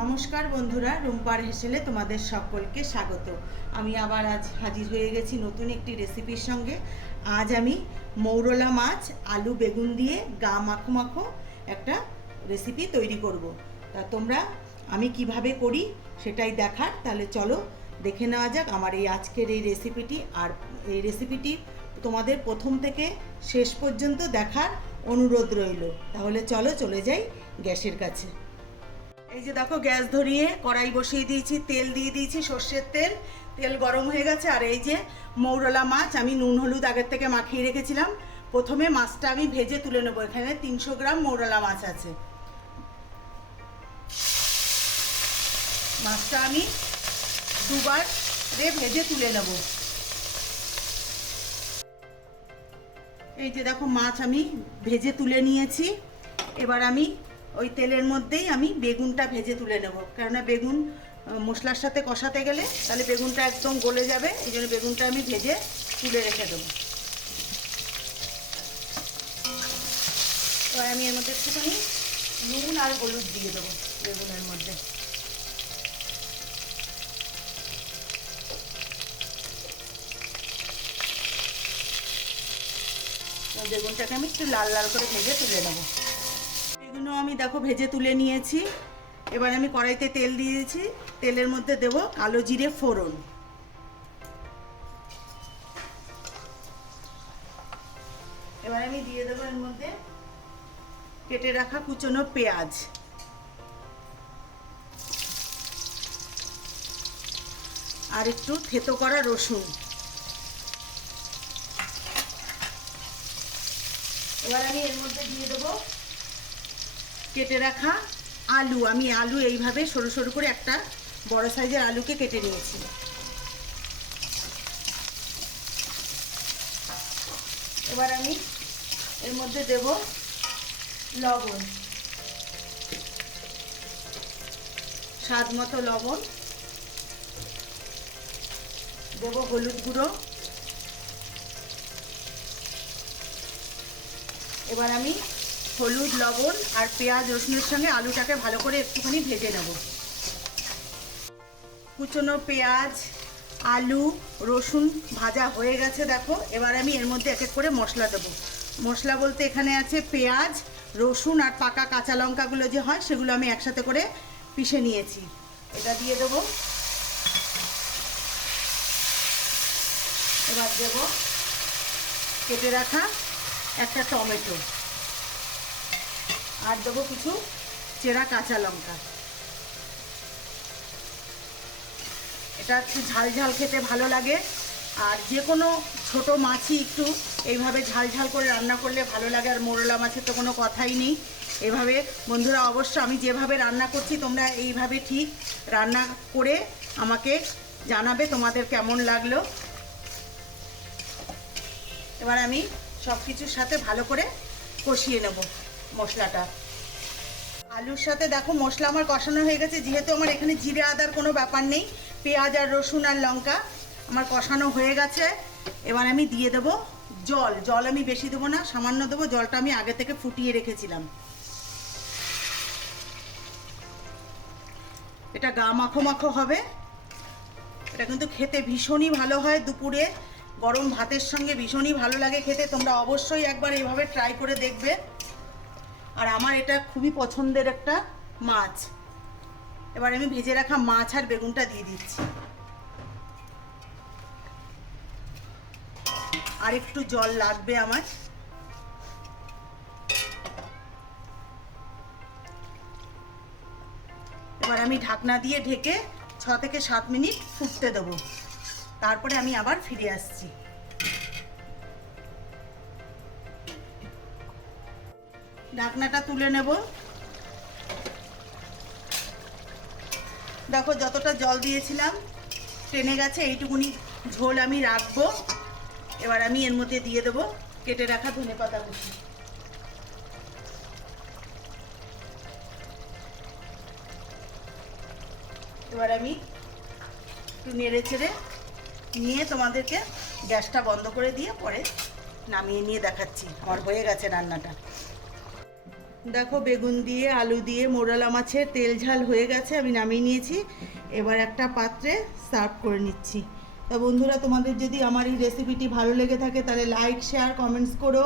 নমস্কার বন্ধুরা, রুম্পার হেসেলে তোমাদের সকলকে স্বাগত। আমি আবার আজ হাজির হয়ে গেছি নতুন একটি রেসিপির সঙ্গে। আজ আমি মৌরলা মাছ আলু বেগুন দিয়ে গা মাখো মাখো একটা রেসিপি তৈরি করব। তা তোমরা আমি কিভাবে করি সেটাই দেখার, তাহলে চলো দেখে নেওয়া যাক আমার এই আজকের এই রেসিপিটি। আর এই রেসিপিটি তোমাদের প্রথম থেকে শেষ পর্যন্ত দেখার অনুরোধ রইল। তাহলে চলো চলে যাই গ্যাসের কাছে। এই যে দেখো, গ্যাস ধরিয়ে কড়াই বসিয়ে দিয়েছি, তেল দিয়ে দিয়েছি সর্ষের তেল। তেল গরম হয়ে গেছে। আর এই যে মৌরলা মাছ আমি নুন হলুদ আগের থেকে মাখিয়ে রেখেছিলাম। প্রথমে মাছটা আমি ভেজে তুলে নেবো। এখানে 300 গ্রাম মৌরলা মাছ আছে। মাছটা আমি দুবার ভেজে তুলে নেব। এই যে দেখো, মাছ আমি ভেজে তুলে নিয়েছি। এবার আমি ওই তেলের মধ্যেই আমি বেগুনটা ভেজে তুলে নেব, কেননা বেগুন মশলার সাথে কষাতে গেলে তাহলে বেগুনটা একদম গলে যাবে। এই জন্য বেগুনটা আমি ভেজে তুলে রেখে দেবো। এবার আমি এর মধ্যে একটুখানি নুন আর হলুদ দিয়ে দেবো বেগুনের মধ্যে। বেগুনটাকে আমি একটু লাল লাল করে ভেজে তুলে নেবো। বেগুনও আমি দেখো ভেজে তুলে নিয়েছি। এবার আমি কড়াইতে তেল দিয়েছি। তেলের মধ্যে দেব কালো জিরে ফোড়ন। এবার আমি দিয়ে দেবো এর মধ্যে কেটে রাখা কুচনো পেঁয়াজ, আর একটু থেতো করা রসুন। এবার আমি এর মধ্যে দিয়ে দেবো কেটে রাখা আলু। আমি আলু এইভাবে সরু সরু করে একটা বড় সাইজের আলুকে কেটে নিয়েছি। এবার আমি এর মধ্যে দেব লবণ, স্বাদ মতো লবণ দেব, হলুদ গুঁড়ো। এবার আমি হলুদ লবণ আর পেঁয়াজ রসুনের সঙ্গে আলুটাকে ভালো করে একটুখানি ভেজে নেব। কুচনো পেঁয়াজ আলু রসুন ভাজা হয়ে গেছে দেখো। এবার আমি এর মধ্যে এক এক করে মশলা দেবো। মশলা বলতে এখানে আছে পেঁয়াজ রসুন আর পাকা কাঁচা লঙ্কাগুলো যে হয় সেগুলো আমি একসাথে করে পিষে নিয়েছি। এটা দিয়ে দেবো। এবার দেব কেটে রাখা একটা টমেটো, আর দেবো কিছু চেরা কাঁচা লঙ্কা। এটা একটু ঝাল ঝাল খেতে ভালো লাগে। আর যে কোনো ছোটো মাছই একটু এইভাবে ঝাল ঝাল করে রান্না করলে ভালো লাগে। আর মৌরলা মাছের তো কোনো কথাই নেই। এভাবে বন্ধুরা অবশ্য আমি যেভাবে রান্না করছি তোমরা এইভাবে ঠিক রান্না করে আমাকে জানাবে তোমাদের কেমন লাগলো। এবার আমি সব কিছুর সাথে ভালো করে কষিয়ে নেব মশলাটা। আলুর সাথে দেখো মশলা আমার কষানো হয়ে গেছে। যেহেতু আমার এখানে জিরে আদার কোনো ব্যাপার নেই, পেঁয়াজ আর রসুন আর লঙ্কা আমার কষানো হয়ে গেছে। এবার আমি দিয়ে দেব জল। জল আমি বেশি দেবো না, সামান্য দেবো। জলটা আমি আগে থেকে ফুটিয়ে রেখেছিলাম। এটা গা মাখো মাখো হবে। এটা কিন্তু খেতে ভীষণই ভালো হয়, দুপুরে গরম ভাতের সঙ্গে ভীষণই ভালো লাগে খেতে। তোমরা অবশ্যই একবার এইভাবে ট্রাই করে দেখবে। আর আমার এটা খুবই পছন্দের একটা মাছ। এবার আমি ভেজে রাখা মাছ আর বেগুনটা দিয়ে দিচ্ছি। আর একটু জল লাগবে আমার। এবার আমি ঢাকনা দিয়ে ঢেকে 6 থেকে 7 মিনিট ফুটতে দেবো। তারপরে আমি আবার ফিরে আসছি। ঢাকনাটা তুলে নেব। দেখো যতটা জল দিয়েছিলাম টেনে গেছে। এইটুকুনি ঝোল আমি রাখবো। এবার আমি এর মধ্যে দিয়ে দেবো কেটে রাখা ধনেপাতা কুচি। এবার আমি একটু নেড়ে চেড়ে নিয়ে তোমাদেরকে গ্যাসটা বন্ধ করে দিয়ে পরে নামিয়ে নিয়ে দেখাচ্ছি আমার হয়ে গেছে রান্নাটা। দেখো বেগুন দিয়ে আলু দিয়ে মোরলা মাছের তেল ঝাল হয়ে গেছে, আমি নামিয়ে নিয়েছি। এবার একটা পাত্রে সার্ভ করে নিচ্ছি। তা বন্ধুরা, তোমাদের যদি আমার এই রেসিপিটি ভালো লেগে থাকে তাহলে লাইক শেয়ার কমেন্টস করো।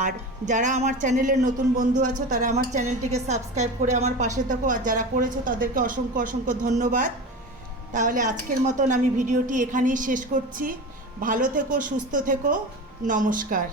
আর যারা আমার চ্যানেলের নতুন বন্ধু আছো তারা আমার চ্যানেলটিকে সাবস্ক্রাইব করে আমার পাশে থাকো, আর যারা করেছো তাদেরকে অসংখ্য অসংখ্য ধন্যবাদ। তাহলে আজকের মতন আমি ভিডিওটি এখানেই শেষ করছি। ভালো থেকো, সুস্থ থেকো, নমস্কার।